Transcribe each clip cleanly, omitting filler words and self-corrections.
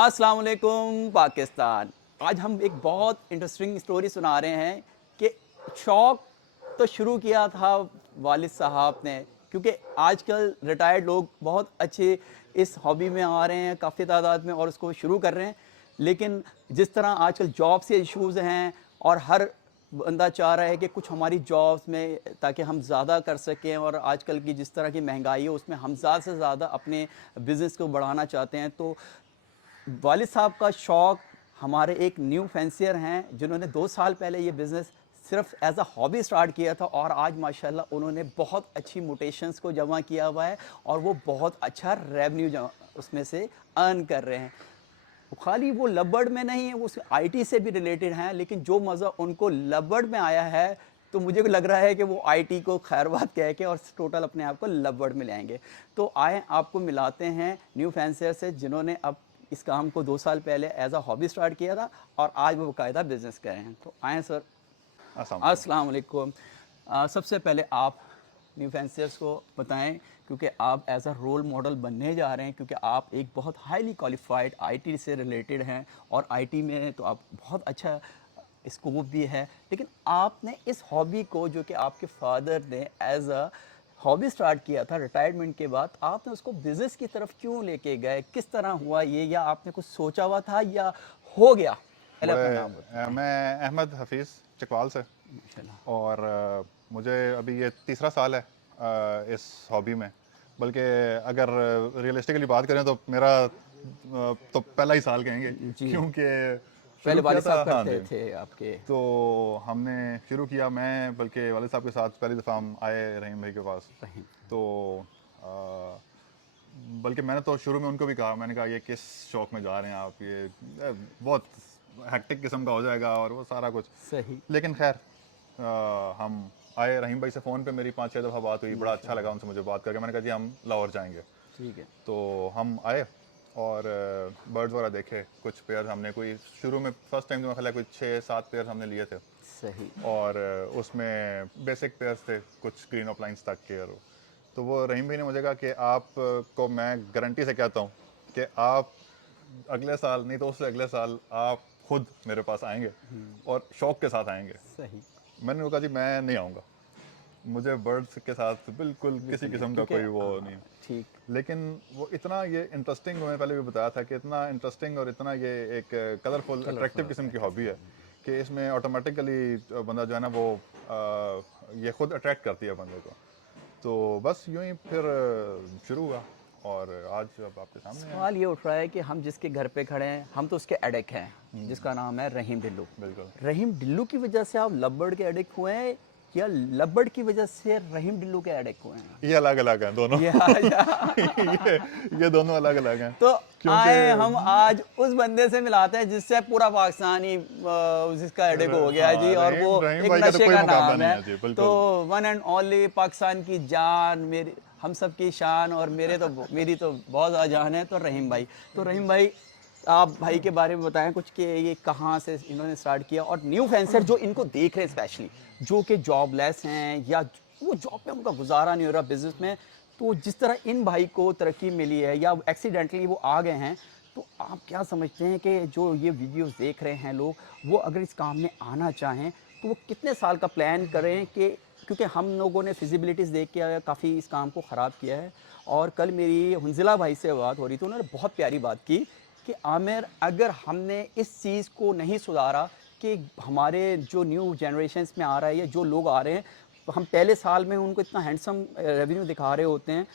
अस्सलाम वालेकुम पाकिस्तान। आज हम एक बहुत इंटरेस्टिंग स्टोरी सुना रहे हैं कि शौक तो शुरू किया था वालिद साहब ने, क्योंकि आजकल रिटायर्ड लोग बहुत अच्छे इस हॉबी में आ रहे हैं काफ़ी तादाद में और उसको शुरू कर रहे हैं। लेकिन जिस तरह आजकल जॉब से इश्यूज़ हैं और हर बंदा चाह रहा है कि कुछ हमारी जॉब्स में ताकि हम ज़्यादा कर सकें, और आजकल की जिस तरह की महंगाई है उसमें हम ज़्यादा से ज़्यादा अपने बिज़नेस को बढ़ाना चाहते हैं। तो वालिद साहब का शौक़ हमारे एक न्यू फैंसियर हैं जिन्होंने 2 साल पहले ये बिज़नेस सिर्फ एज़ अ हॉबी स्टार्ट किया था, और आज माशाल्लाह उन्होंने बहुत अच्छी मोटेशंस को जमा किया हुआ है और वो बहुत अच्छा रेवेन्यू उसमें से अर्न कर रहे हैं। खाली वो लबड़ में नहीं है, वो आईटी से भी रिलेटेड हैं, लेकिन जो मज़ा उनको लबड़ में आया है तो मुझे लग रहा है कि वो आईटी को खैरबाद कह के और टोटल अपने आप को लबड़ में लाएंगे। तो आए आपको मिलाते हैं न्यू फैंसियर से जिन्होंने अब इस काम को 2 साल पहले एज अ हॉबी स्टार्ट किया था और आज वो बाकायदा बिजनेस कर रहे हैं। तो आए सर। अस्सलाम वालेकुम। अस्सलाम वालेकुम। सबसे पहले आप न्यू फैंसियर्स को बताएं, क्योंकि आप एज अ रोल मॉडल बनने जा रहे हैं, क्योंकि आप एक बहुत हाईली क्वालिफाइड आईटी से रिलेटेड हैं और आईटी में तो आप बहुत अच्छा स्कोप भी है। लेकिन आपने इस हॉबी को, जो कि आपके फादर ने एज अ हॉबी स्टार्ट किया था रिटायरमेंट के बाद, आपने उसको बिजनेस की तरफ क्यों लेके गए? किस तरह हुआ ये, या आपने कुछ सोचा हुआ था या हो गया? पहले अपना नाम बताएं। मैं अहमद हफीज़ चकवाल से। माशाल्लाह। और मुझे अभी ये तीसरा साल है इस हॉबी में। बल्कि अगर रियलिस्टिकली बात करें तो मेरा तो पहला ही साल कहेंगे, जी। क्योंकि पहले शुरू किया वालिद था। साहब हाँ करते जी। थे आपके? तो हमने शुरू किया, मैं बल्कि वालिद साहब के साथ पहली दफ़ा हम आए रहीम भाई के पास। रहीम। तो बल्कि मैंने तो शुरू में उनको भी कहा, मैंने कहा ये किस शौक़ में जा रहे हैं आप, ये बहुत हैक्टिक किस्म का हो जाएगा और वो सारा कुछ। सही। लेकिन खैर हम आए, रहीम भाई से फ़ोन पे मेरी 5-6 दफ़ा बात हुई, बड़ा अच्छा लगा माशाल्लाह। उनसे मुझे बात करके। मैंने कहा जी हम लाहौर जाएंगे। ठीक है। तो हम आए और बर्ड्स वगैरह देखे, कुछ पेयर हमने, कोई शुरू में फर्स्ट टाइम तो मैं ख्याल है कोई 6-7 पेयर हमने लिए थे। सही। और उसमें बेसिक पेयर्स थे, कुछ ग्रीन ऑफलाइंस तक के। और तो वो रहीम भाई ने मुझे कहा कि आप को मैं गारंटी से कहता हूँ कि आप अगले साल नहीं तो उससे अगले साल आप खुद मेरे पास आएंगे और शौक़ के साथ आएंगे। सही। मैंने कहा जी मैं नहीं आऊँगा, मुझे बर्ड्स के साथ बिल्कुल किसी बिल्कुल नहीं, किस्म का क्योंकि कोई वो नहीं। ठीक। लेकिन वो इतना ये इंटरेस्टिंग, मैंने पहले भी बताया था कि इतना इंटरेस्टिंग और इतना ये एक कलरफुल अट्रैक्टिव कलरफुल किस्म की अट्रैक्टिव हॉबी है है। कि इसमें ऑटोमेटिकली बंदा जो है ना वो ये खुद अट्रैक्ट करती है बंदे को। तो बस यूं ही फिर शुरू हुआ और आज अब आपके सामने है। सवाल ये उठ रहा है कि हम जिसके घर पे खड़े हैं हम तो उसके एडिक्ट हैं, जिसका नाम है रहीम ढिल्लू। बिल्कुल। रहीम ढिल्लू की वजह से आप लब्बड़ के एडिक्ट हुए हैं, या लब्बड़ की वजह से रहीम ढिल्लू के एडिक्ट हुए हैं? ये अलग अलग हैं दोनों। या ये दोनों अलग अलग हैं, तो क्योंकि आए हम आज उस बंदे से मिलाते हैं जिससे पूरा पाकिस्तानी जिसका एडिक्ट हो गया है जी, हाँ, और वो रहीम रहीम एक भाई का तो नशे कोई का मुकाबला नाम नहीं है। है जी, तो बिल्कुल। वन एंड ओनली पाकिस्तान की जान, मेरी हम सब की शान, और मेरी तो बहुत ज़्यादा जान है, तो रहीम भाई। तो रहीम भाई, आप भाई के बारे में बताएं कुछ कि ये कहाँ से इन्होंने स्टार्ट किया, और न्यू फैंसर जो इनको देख रहे हैं स्पेशली, जो कि जॉबलेस हैं या वो जॉब पे उनका गुजारा नहीं हो रहा बिजनेस में, तो जिस तरह इन भाई को तरक्की मिली है या एक्सीडेंटली वो आ गए हैं, तो आप क्या समझते हैं कि जो ये वीडियोस देख रहे हैं लोग, वो अगर इस काम में आना चाहें तो वो कितने साल का प्लान करें? कि क्योंकि हम लोगों ने फिजिबिलिटीज़ देख के काफ़ी इस काम को ख़राब किया है। और कल मेरी हुंज़िला भाई से बात हो रही थी, उन्होंने बहुत प्यारी बात की कि आमिर, अगर हमने इस चीज़ को नहीं सुधारा कि हमारे जो न्यू जनरेशन्स में आ रहा है या जो लोग आ रहे हैं, तो हम पहले साल में उनको इतना हैंडसम रेवेन्यू दिखा रहे होते हैं,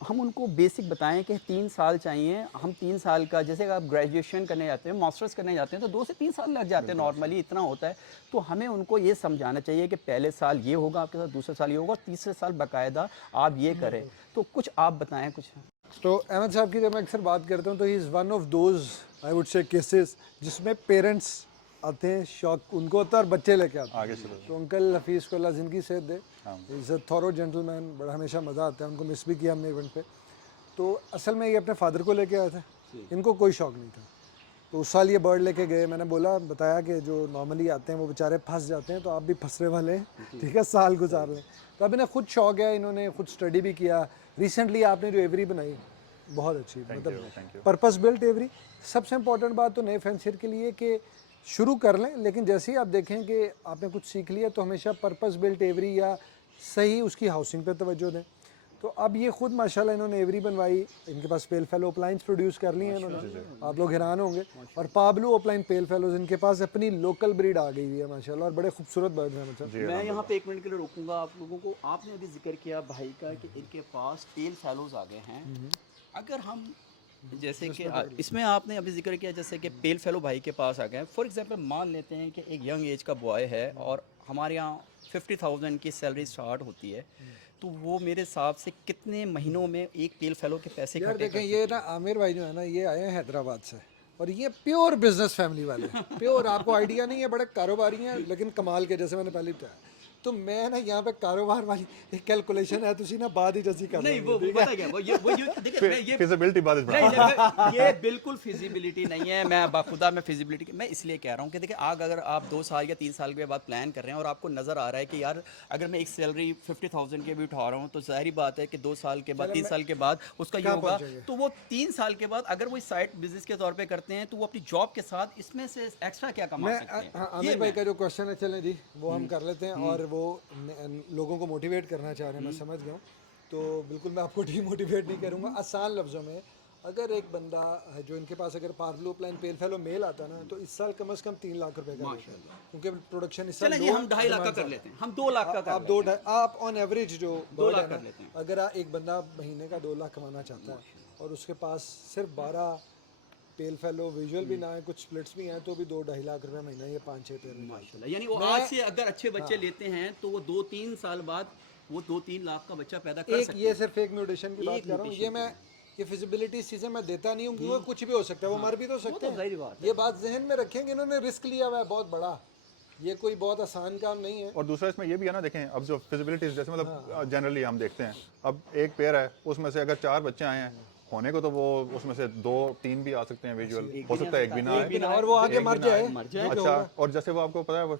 हम उनको बेसिक बताएं कि 3 साल चाहिए। हम 3 साल का, जैसे आप ग्रेजुएशन करने जाते हैं, मास्टर्स करने जाते हैं, तो 2 से 3 साल लग जाते हैं, बिल्कुल नॉर्मली इतना होता है। तो हमें उनको ये समझाना चाहिए कि पहले साल ये होगा आपके साथ, दूसरे साल ये होगा, तीसरे साल बाकायदा आप ये करें। तो कुछ आप बताएं कुछ। तो अहमद साहब की जब मैं अक्सर बात करता हूँ तो he is one of those I would say cases जिसमें पेरेंट्स आते हैं, शौक उनको होता है और बच्चे लेके आते हैं। आगे चलो। तो अंकल हफीज़ को अल्लाह ज़िंदगी सेहत दे, हाँ। इज़ अ थॉरो जेंटलमैन, बड़ा हमेशा मज़ा आता है, उनको मिस भी किया हमने इवेंट पे। तो असल में ये अपने फादर को लेके आए थे, इनको कोई शौक़ नहीं था। तो उस साल ये बर्ड लेके गए, मैंने बोला बताया कि जो नॉर्मली आते हैं वो बेचारे फंस जाते हैं, तो आप भी फंसने वाले हैं, ठीक है, साल गुजार लें। तो अब इन्हें खुद शौक़ है, इन्होंने खुद स्टडी भी किया। रिसेंटली आपने जो एवरी बनाई, बहुत अच्छी, thank मतलब you. Purpose built every. सबसे इम्पोर्टेंट बात तो नए फैंसियर के लिए कि शुरू कर लें, लेकिन जैसे ही आप देखें कि आपने कुछ सीख लिया तो हमेशा पर्पस बिल्ट एवरी या सही उसकी हाउसिंग पे तवज्जो दें। तो अब ये खुद माशाल्लाह इन्होंने एवरी बनवाई, इनके पास पेल फेलो अपलाइंस प्रोड्यूस कर ली हैं इन्होंने, आप लोग हैरान होंगे। और पाब्लो अपलाइन पेल फेलोज इनके पास अपनी लोकल ब्रीड आ गई हुई है माशाल्लाह, और बड़े खूबसूरत बर्ड्स हैं मतलब। जी मैं यहाँ पे 1 मिनट के लिए रोकूंगा आप लोगों को। आपने अभी जिक्र किया भाई का कि इनके पास टेल फैलोज आ गए हैं। अगर हम जैसे कि इसमें आपने अभी जिक्र किया जैसे कि पेल फेलो भाई के पास आ गए, फॉर एग्जांपल मान लेते हैं कि एक यंग एज का बॉय है और हमारे यहाँ 50,000 की सैलरी स्टार्ट होती है, तो वो मेरे हिसाब से कितने महीनों में एक पेल फेलो के पैसे यार इकट्ठे देखें, कर ये ना आमिर भाई जो है ना, ये आए हैं हैदराबाद से और ये प्योर बिजनेस फैमिली वाले, प्योर, आपको आइडिया नहीं है, बड़े कारोबारी हैं लेकिन कमाल के, जैसे मैंने पहले बताया। तो मैं ना यहाँ पे कारोबार वाली एक कैलकुलेशन है, तुसी ना बाद ही जैसी कर नहीं लेंगे, वो पता क्या वो ये देखिए मैं ये फिजिबिलिटी बात नहीं नहीं, ये बिल्कुल फिजिबिलिटी नहीं है। मैं बाखुदा में फिजिबिलिटी मैं इसलिए कह रहा हूँ कि देखिए आग अगर आप 2 साल या 3 साल के बाद प्लान कर रहे हैं और आपको नज़र आ रहा है कि यार अगर मैं एक सैलरी 50,000 के भी उठा रहा हूँ, तो जाहिर बात है कि 2 साल के बाद 3 साल के बाद उसका ये कहाँ होगा। पहुंचेंगे? तो वो 3 साल के बाद अगर वो साइड बिजनेस के तौर पे करते हैं तो वो अपनी जॉब के साथ इसमें से एक्स्ट्रा क्या कमा मैं सकते हैं। हाँ, ये आमिर भाई मैं- का जो क्वेश्चन है, चलें जी वो हम कर लेते हैं। और वो लोगों को मोटिवेट करना चाह रहे हैं, मैं समझ गया हूँ। तो बिल्कुल मैं आपको डीमोटिवेट नहीं करूँगा। आसान लफ्ज़ों में, अगर एक बंदा है जो इनके पास अगर पार्लो प्लान पेल फेलो मेल आता है ना, तो इस साल कम से कम 3 लाख रुपए का रेट है, क्योंकि प्रोडक्शन इस साल चलें जी हम 2.5 लाख का कर लेते हैं, हम 2 लाख का कर आप लेते हैं। आप ऑन एवरेज जो 2 बर्ड लाख है कर ना, लेते हैं। अगर एक बंदा महीने का 2 लाख कमाना चाहता है और उसके पास सिर्फ 12 पेल फेलो विजुअल भी ना है, कुछ स्प्लिट्स भी हैं, तो भी 2-2.5 लाख रुपए महीना, ये 5-6 पेयर में डालता है। माशाल्लाह, यानी वो मैं आज से अगर अच्छे बच्चे लेते हैं तो वो 2-3 साल बाद वो 2-3 लाख का बच्चा पैदा कर एक सकते ये हैं। सिर्फ एक म्यूटेशन की बात एक कर रहा हूँ, mutation ये मैं ये फिजिबिलिटी चीज़ें मैं देता नहीं हूँ, क्योंकि कुछ भी हो सकता है, वो मर भी तो सकते तो जाहिर हैं। बात ये बात जहन में रखेंगे, इन्होंने रिस्क लिया हुआ है बहुत बड़ा, ये कोई बहुत आसान काम नहीं है। और दूसरा इसमें ये भी है ना, देखें अब जो फिजिबिलिटीज जैसे मतलब जनरली हम देखते हैं, अब एक पेयर है उसमें से अगर 4 बच्चे आए हैं होने को, तो वो उसमें से 2-3 भी आ सकते हैं विजुअल, हो सकता है एक भी ना एक आए। भी ना, और वो आगे एक मर भी ना जाए, आए। मर जाए। जो भी अच्छा, होगा। और जैसे वो आपको पता है वो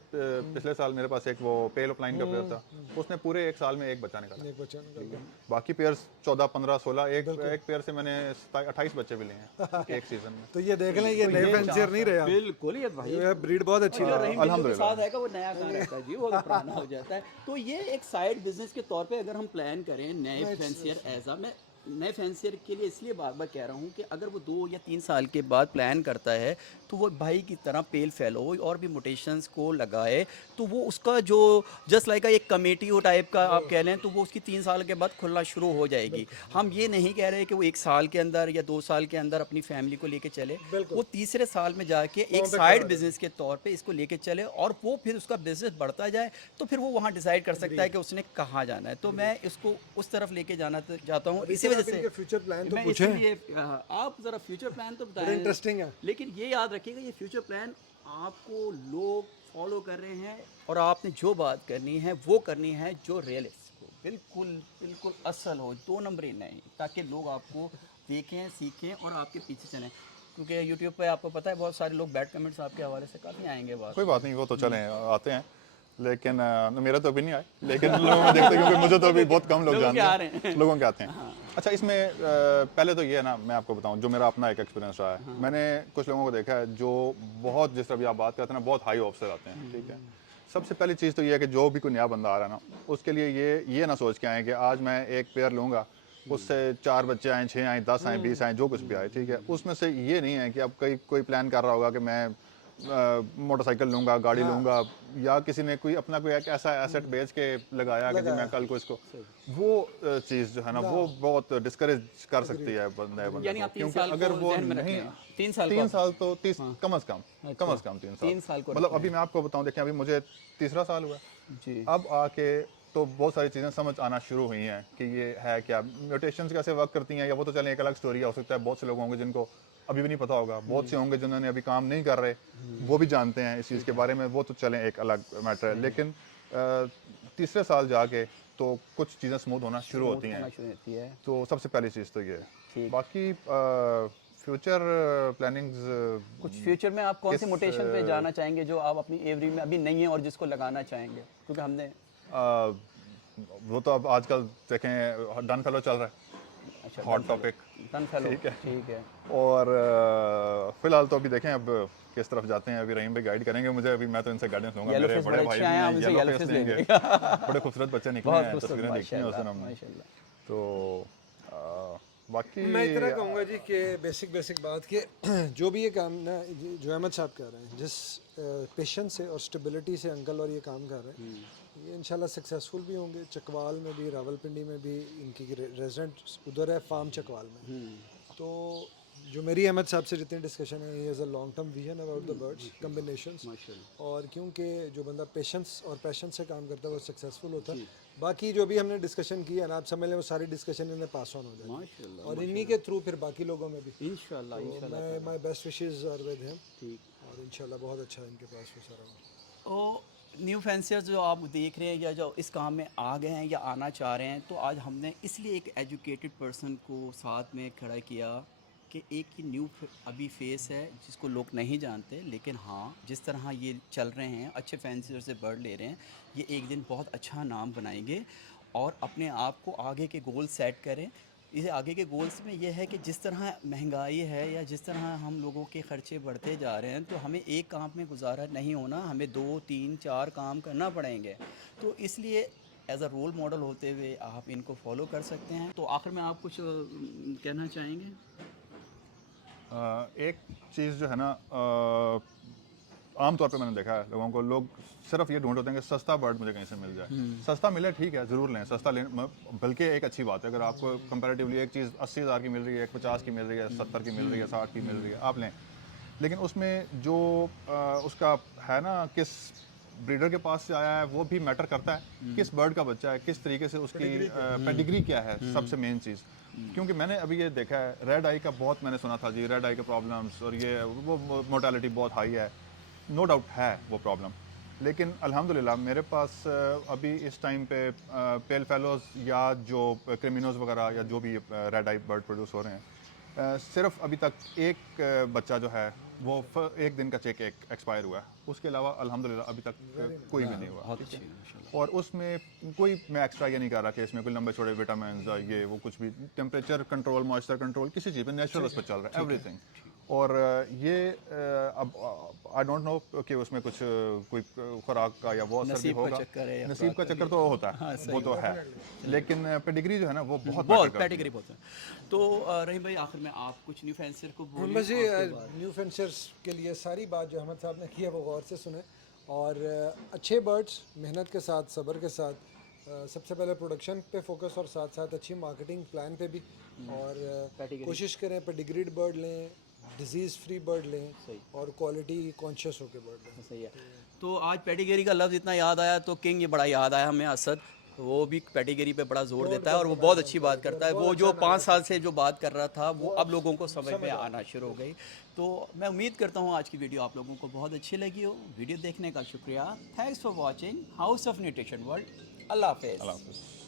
पिछले साल मेरे पास एक वो पेल ऑफलाइन का पेयर था, उसने पूरे 1 साल में एक बच्चा निकाला। एक बच्चा निकल गया। बाकी पेयर्स 14, 15, 16, एक पेयर से मैंने 28 बच्चे भी लिए हैं एक सीजन में। तो ये देख लें, ये नए फैंसियर नहीं रहे, बिल्कुल ये भाई ये ब्रीड बहुत अच्छी जो है। रहीम टिल्लू के अल्हम्दुलिल्लाह। साथ आएगा वो नया कहाँ रहता है जी, वो तो पुराना हो जाता है। तो ये एक साइड बिजनेस के तौर पे अगर हम प्लान करें नए फैंसियर एज मैं नए फैंसियर के लिए इसलिए बार बार कह रहा हूँ कि अगर वो 2 या 3 साल के बाद प्लान करता है तो वो भाई की तरह पेल फेलो और भी मोटेशंस को लगाए, तो वो उसका जो जस्ट लाइक एक कमेटी टाइप का आप कह लें, तो वो उसकी 3 साल के बाद खुलना शुरू हो जाएगी। हम ये नहीं कह रहे कि वो 1 साल के अंदर या 2 साल के अंदर अपनी फैमिली को लेके चले, वो तीसरे साल में जाके एक साइड बिजनेस के तौर पे इसको लेके चले और वो फिर उसका बिजनेस बढ़ता जाए, तो फिर वो वहाँ डिसाइड कर सकता है कि उसने कहाँ जाना है। तो मैं इसको उस तरफ लेके जाना चाहता हूँ, इसी वजह से फ्यूचर प्लान तो मैं पूछें, इसलिए आप ज़रा फ्यूचर प्लान तो बताएं। इंटरेस्टिंग है। लेकिन ये याद रखिएगा ये फ्यूचर प्लान आपको लोग फॉलो कर रहे हैं और आपने जो बात करनी है वो करनी है जो रियलिस्टिक हो, बिल्कुल बिल्कुल असल हो, 2 नंबरी नहीं, ताकि लोग आपको देखें, सीखें और आपके पीछे चलें। क्योंकि यूट्यूब पे आपको पता है बहुत सारे लोग बैड कमेंट्स आपके हवाले से काफ़ी आएंगे बात। कोई बात नहीं, वो तो चलें आते हैं, लेकिन मेरा तो अभी नहीं आए, लेकिन लोगों में देखते हैं, क्योंकि मुझे तो अभी बहुत कम लोग लोगों के जानते आ हैं, रहे हैं। लोगों के आते हैं। अच्छा, इसमें पहले तो ये है ना, मैं आपको बताऊं जो मेरा अपना एक एक्सपीरियंस रहा है। मैंने कुछ लोगों को देखा है जो बहुत, जिस तरह भी आप बात करते हैं ना, बहुत हाई ऑफिसर आते हैं, ठीक है। सबसे पहली चीज़ तो ये है कि जो भी कोई नया बंदा आ रहा है ना, उसके लिए ये ना सोच के आए कि आज मैं एक पेयर लूँगा, उससे 4 बच्चे आए, 6 आए, 10 आए, 20 आए, जो कुछ भी आए, ठीक है। उसमें से ये नहीं है कि अब कोई प्लान कर रहा होगा कि मैं मोटरसाइकिल लूंगा, गाड़ी लूंगा, या किसी ने कोई अपना कोई एक ऐसा एसेट बेच के लगाया कि जी मैं कल को इसको, वो चीज़ जो है ना वो बहुत डिस्करेज कर सकती है बंदे यानी को, आप 3 क्योंकि साल अगर को वो ज़हन में नहीं, रखें। 3 साल 3 साल तो 30 कम अज़ कम 3 3 साल को मतलब अभी मैं आपको बताऊं, देखें अभी मुझे तीसरा साल हुआ जी। अब आके तो बहुत सारी चीज़ें समझ आना शुरू हुई हैं कि ये है क्या, म्यूटेशंस कैसे वर्क करती हैं, या वो तो चलें एक अलग स्टोरी हो सकता है। बहुत से लोग होंगे जिनको अभी भी नहीं पता होगा, बहुत से होंगे जिन्होंने अभी काम नहीं कर रहे, वो भी जानते हैं इस चीज़ के बारे में, वो तो चलें एक अलग मैटर है। लेकिन तीसरे साल जाके तो कुछ चीज़ें स्मूथ होना शुरू होती हैं, तो सबसे पहली चीज़ तो ये है। बाकी फ्यूचर प्लानिंग्स, कुछ फ्यूचर में आप कौन सी मोटेशन पे जाना चाहेंगे जो आप अपनी एवरी में अभी नहीं है और जिसको लगाना चाहेंगे? क्योंकि हमने वो तो अब आजकल देखें डन फेलो चल रहा है, अच्छा हॉट टॉपिक, टन फेलो ठीक है। ठीक है। और फिलहाल तो अभी देखें अब किस तरफ जाते हैं। अभी रहीम भाई गाइड करेंगे मुझे, अभी मैं तो इनसे गाइडेंस लूंगा। येलो मेरे फेस बड़े बड़े भाई अच्छे भी आए हैं, हैं, हम इनसे येलो येलो फेस फेस लेंगे। लेंगे। बड़े खूबसूरत बच्चे निकले बहुत हैं, खूबसूरत तस्वीरें देखी हैं उसने माशाल्लाह हमने। माशाल्लाह। तो बाकी मैं इतना कहूँगा जी कि बेसिक बात कि जो भी ये काम ना जो अहमद साहब कर रहे हैं, जिस पेशेंस से और स्टेबिलिटी से अंकल और ये काम कर रहे हैं, ये इंशाल्लाह सक्सेसफुल भी होंगे। चकवाल में भी, रावलपिंडी में भी इनकी रेजिडेंट उधर है, फार्म चकवाल में। तो जो मेरी अहमद साहब से जितनी डिस्कशन है, he has a long term vision about the birds combinations. और क्योंकि जो बंदा पेशेंस और पैशन से काम करता है वो सक्सेसफुल होता है। बाकी जो भी हमने डिस्कशन की है ना, आप समझ लें वो सारी डिस्कशन इन्हें पास ऑन हो जाएगी माशाल्लाह और इन्हीं के थ्रू फिर बाकी लोगों में भी। इंशाल्लाह तो इंशाल्लाह मैं my best wishes are with him ठीक। और इंशाल्लाह बहुत अच्छा है इनके पास वो सारा। तो न्यू फैंसियर्स जो आप देख रहे हैं या जो इस काम में आ गए हैं या आना चाह रहे हैं, तो आज हमने इसलिए एक एजुकेटेड पर्सन को साथ में खड़ा किया कि एक ही न्यू अभी फेस है जिसको लोग नहीं जानते, लेकिन हाँ जिस तरह ये चल रहे हैं, अच्छे फैंसियर से बर्ड ले रहे हैं, ये एक दिन बहुत अच्छा नाम बनाएंगे और अपने आप को आगे के गोल सेट करें। इसे आगे के गोल्स में यह है कि जिस तरह महंगाई है या जिस तरह हम लोगों के ख़र्चे बढ़ते जा रहे हैं, तो हमें एक काम में गुजारा नहीं होना, हमें 2 3 4 काम करना पड़ेंगे। तो इसलिए एज अ रोल मॉडल होते हुए आप इनको फॉलो कर सकते हैं। तो आखिर में आप कुछ कहना चाहेंगे? एक चीज़ जो है ना, आमतौर पे मैंने देखा है लोगों को, लोग सिर्फ ये ढूंढ होते हैं कि सस्ता बर्ड मुझे कहीं से मिल जाए। सस्ता मिले ठीक है, ज़रूर लें, सस्ता लें, बल्कि एक अच्छी बात है। अगर आपको कंपैरेटिवली एक चीज़ 80,000 की मिल रही है, एक 50 की मिल रही है, 70 की मिल रही है, 60 की मिल रही है, आप लें। लेकिन उसमें जो उसका है ना, किस ब्रीडर के पास से आया है वो भी मैटर करता है। किस बर्ड का बच्चा है, किस तरीके से उसकी पेडिग्री क्या है, सबसे मेन चीज़। क्योंकि मैंने अभी ये देखा है, रेड आई का बहुत मैंने सुना था जी, रेड आई के प्रॉब्लम्स और ये वो मोर्टेलिटी बहुत हाई है। नो डाउट है वो प्रॉब्लम, लेकिन अल्हम्दुलिल्लाह मेरे पास अभी इस टाइम पे पेल फेलोज या जो क्रिमिनोज वगैरह या जो भी रेड आई बर्ड प्रोड्यूस हो रहे हैं, सिर्फ अभी तक एक बच्चा जो है वो एक दिन का चेक एक एक्सपायर हुआ है। उसके अलावा अल्हम्दुलिल्लाह अभी तक कोई भी नहीं हुआ। बहुत ठीक अच्छी है? माशाल्लाह। और उसमें कोई मैं एक्स्ट्रा ये नहीं कर रहा कि इसमें कोई लंबे छोड़े विटामिन ये वो कुछ भी, टेम्परेचर कंट्रोल, मॉइस्चर कंट्रोल, किसी चीज़ पे नेचुरल उस पर चल रहा है एवरीथिंग। और ये अब आई डोंट नो कि उसमें कुछ कोई खुराक का या वो असर भी नसीब का होगा। चक्कर है या नसीब का खुराक चक्कर तो होता हाँ, है, सही वो तो है, लेकिन पेडिग्री जो है ना वो बहुत बहुत मैटर करती है। कैटेगरी बहुत है। तो रहीम भाई आखिर में आप कुछ न्यू फैंसियर को हम बोलिए। बस ये न्यू फेंसर्स के लिए सारी बात जो अहमद साहब ने की है वो गौर से सुने और अच्छे बर्ड्स मेहनत के साथ, सब्र के साथ, सबसे पहले प्रोडक्शन पे फोकस और साथ साथ अच्छी मार्केटिंग प्लान पे भी। और कोशिश करें पेडिग्रीड बर्ड लें, डिजीज़ फ्री बर्ड लें और क्वालिटी कॉन्शियस होकर बर्ड लें। सही है। तो आज पेडिग्री का लफ्ज़ इतना याद आया तो किंग ये बड़ा याद आया हमें, असद। वो भी पेडिग्री पे बड़ा जोर देता है और वो बहुत अच्छी बात करता है। वो जो 5 साल से जो बात कर रहा था वो अब लोगों को समझ में आना शुरू हो गई। तो मैं उम्मीद करता हूँ आज की वीडियो आप लोगों को बहुत अच्छी लगी हो। वीडियो देखने का शुक्रिया। Thanks for watching House of Nutrition World. अल्लाह हाफ़िज़। अल्लाह हाफ़िज़।